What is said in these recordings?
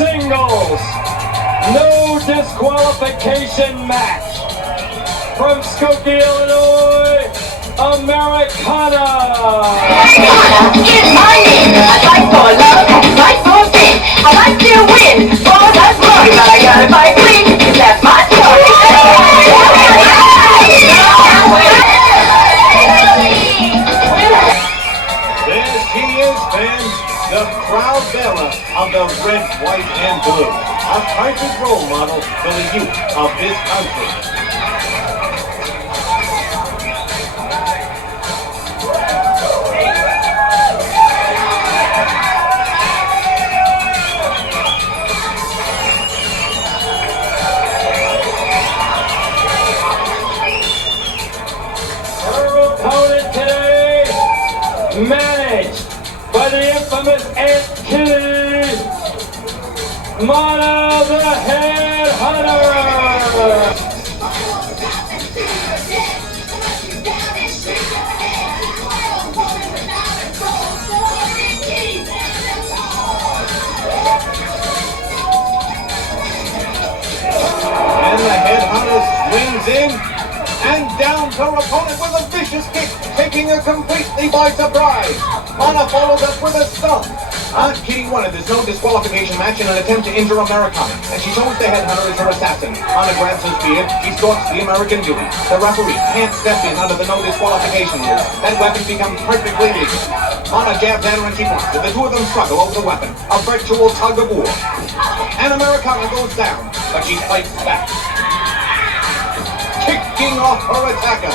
singles, no disqualification match. From Skokie, Illinois, Americana. Americana is my name. I fight for love, I fight for sin. I like to win for the glory, but I gotta fight clean, 'cause that's my story. There she is, fans, the proud bearer of the red, white, and blue. A perfect role model for the youth of this country. Managed by the infamous Aunt Kitty, Mana the Headhunter. And the Headhunter swings in and down her opponent with a vicious kick, taking her completely by surprise. Mana follows up with a stomp. Aunt Kitty wanted this no disqualification match in an attempt to injure Americana, and she shows the Headhunter as her assassin. Mana grabs her spear, she stalks the American beauty. The referee can't step in under the no disqualification rules. That weapon becomes perfectly legal. Mana jabs at her and she blocks it. The two of them struggle over the weapon, a virtual tug of war. And Americana goes down, but she fights back, kicking off her attacker.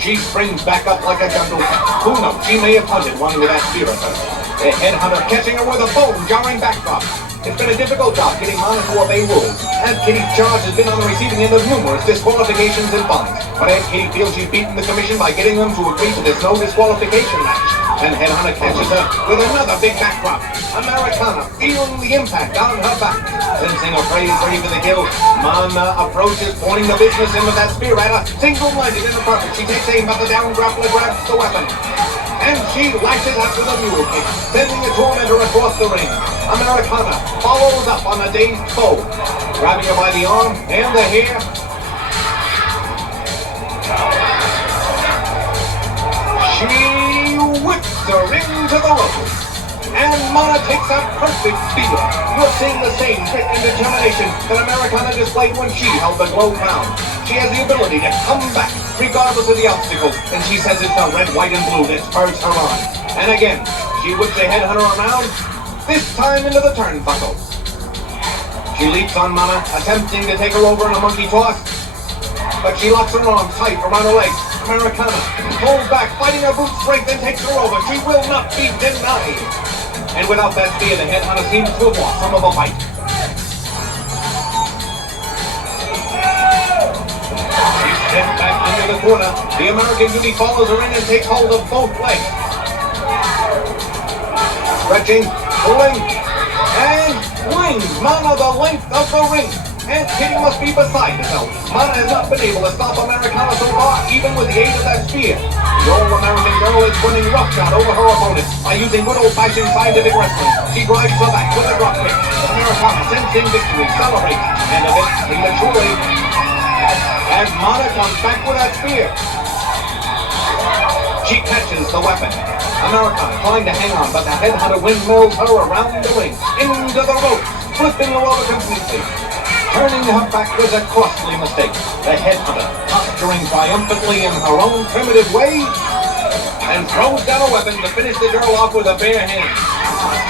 She springs back up like a gondola. Who knows, she may have hunted one with that spear at her. The Headhunter catching her with a bone-jarring backdrop. It's been a difficult job getting Mana to obey rules. Aunt Kitty's charge has been on the receiving end of numerous disqualifications and fines. But Aunt Kitty feels she's beaten the commission by getting them to agree to this no disqualification match. And Headhunter catches her with another big backdrop. Americana feeling the impact on her back. Sensing a brave for the kill, Mana approaches, pointing the business end of that spear at her. Single-minded in the perfect, she takes aim, but the down grappler grabs the weapon. And she lashes out with a mule kick, sending the tormentor across the ring. Americana follows up on a dazed foe, grabbing her by the arm and the hair. She whips her into the ropes, and Mana takes a perfect spear. You're seeing the same grit and determination that Americana displayed when she held the gold crown. She has the ability to come back regardless of the obstacles, and she says it's the red, white, and blue that spurs her on. And again, she whips the Headhunter around, this time into the turnbuckle. She leaps on Mana, attempting to take her over in a monkey toss, but she locks her arms tight around her legs. Americana pulls back, fighting her boot strength, and takes her over. She will not be denied. And without that spear, the Headhunter seems to have lost some of a fight. She steps back into the corner. The American beauty follows her in and takes hold of both legs. Stretching, pulling, and wings Mana the length of the ring. And Kitty must be beside herself. Mana has not been able to stop Americana so far, even with the aid of that spear. The all-American girl is running roughshod over her opponent by using good old-fashioned scientific wrestling. She drives her back with a drop kick. Americana, sensing victory, celebrates, and a bit prematurely, as Mana comes back with that spear. She catches the weapon. Americana trying to hang on, but the Headhunter windmills her around the ring, into the ropes, flipping her over completely. Turning her back was a costly mistake. The Headhunter, posturing triumphantly in her own primitive way, and throws down a weapon to finish the girl off with a bare hand.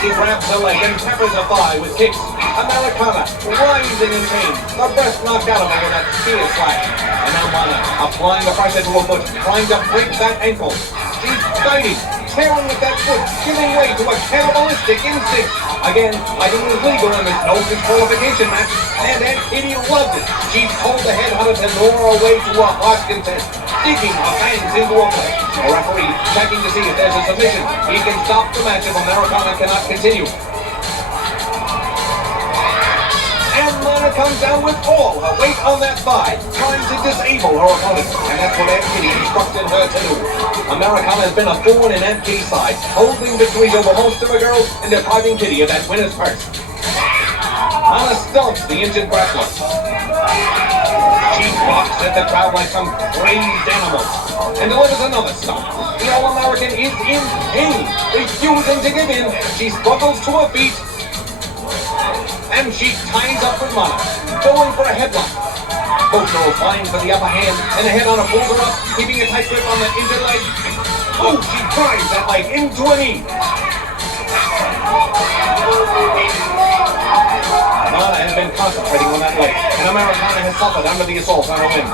She grabs her leg and peppers her thigh with kicks. Americana, writhing in pain, the breath knocked out of her with that spear slash. And now Mana, applying the pressure to her foot, trying to break that ankle. She's fighting, tearing at that foot, giving way to a cannibalistic instinct. Again, fighting is legal in this no disqualification match, and Aunt Kitty loves it. She's told the Headhunter to gnaw her way to a heart's content, digging her fangs into her flesh. The referee checking to see if there's a submission. He can stop the match if Americana cannot continue. And Mana comes down with all her weight on that thigh, trying to disable her opponent, and that's what Aunt Kitty instructed her to do. Americana has been a thorn in Aunt Kitty's side, holding victories over most of her girls and depriving Kitty of that winner's purse. Mana stomps the injured wrestler. She barks at the crowd like some crazed animal and delivers another stomp. The All-American is in pain, refusing to give in. She struggles to her feet, and she ties up with Mana, going for a headlock. Both girls vying for the upper hand, and the headhunter pulls her up, keeping a tight grip on the injured leg. Oh, she drives that leg into a knee. Mana has been concentrating on that leg, and Americana has suffered under the assault on her win.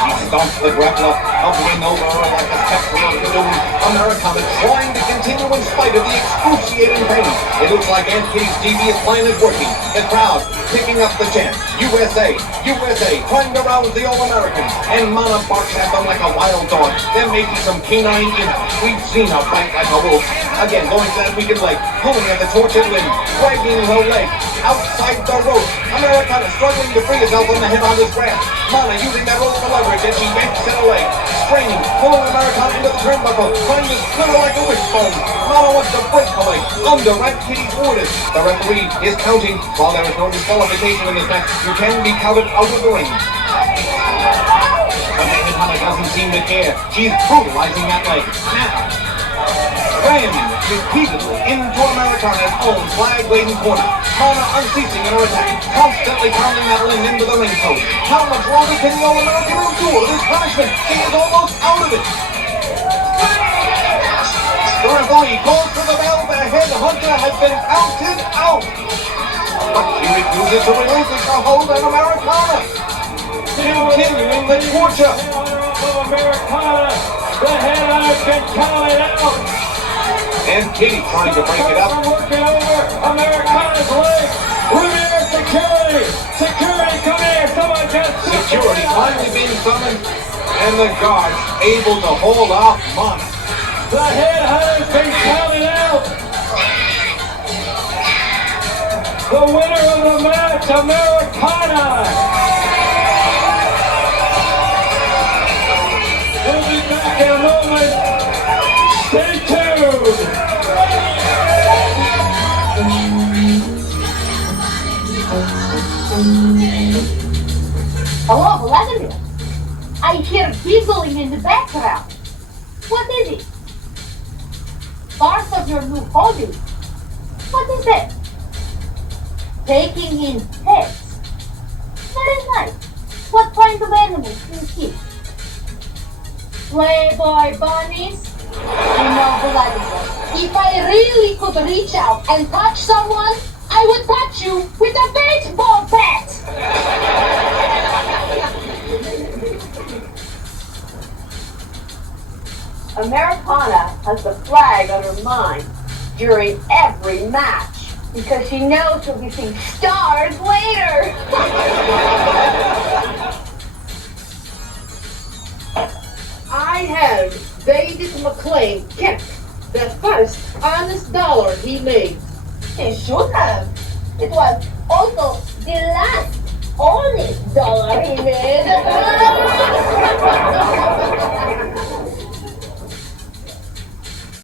She stomps the grappler, hovering over her like a spectral balloon. Americana trying to continue in spite of the excruciating pain. It looks like Aunt Kitty's devious plan is working. The crowd picking up the chant, USA, USA, trying to rouse the All-Americans. And Mana barks at them like a wild dog. There may be some canine in her. We've seen her fight like a wolf. Again, going to that weakened leg, pulling at the tortured limb, dragging her leg outside the rope. Americana struggling to free herself from the headhunter's grasp. Mana using that rope for leverage, and she yanks it away, straining, pulling Americana into the turnbuckle, trying to split her like a wishbone. Mana wants to break the leg under Aunt Kitty's orders. The referee is counting. While there is no disqualification in this match, you can be counted out of the ring. But the headhunter doesn't seem to care. She's brutalizing that leg. Now, ramming repeatedly into Americana's own flag-laden corner. Mana unceasing in her attack, constantly pounding that limb into the ring post. How much longer can the All-American endure this punishment? She is almost out of it. The referee calls for the bell. The headhunter has been counted out. But she refuses to relinquish her hold on Americana. Continuing the torture. Americana, the headhunter's been counted out. And Kitty trying to break it up. Working over Americana's leg. Revere security. Security, come here. Someone just Security finally being summoned, and the guards able to hold off Mana. The headhunter's been counted out. The winner of the match, Americana. We'll be back in a moment. Stay tuned. Hello, Vladimir. I hear giggling in the background. What is it? Part of your new hobby? What is that? Taking in pets. Very nice. What kind of animals do you keep? Playboy bunnies? You know, Vladimir, if I really could reach out and touch someone, I would touch you with a baseball bat! Americana has the flag on her mind during every match because she knows she'll be seeing stars later. I had David McLean kept the first honest dollar he made. He should have. It was also the last honest dollar he made.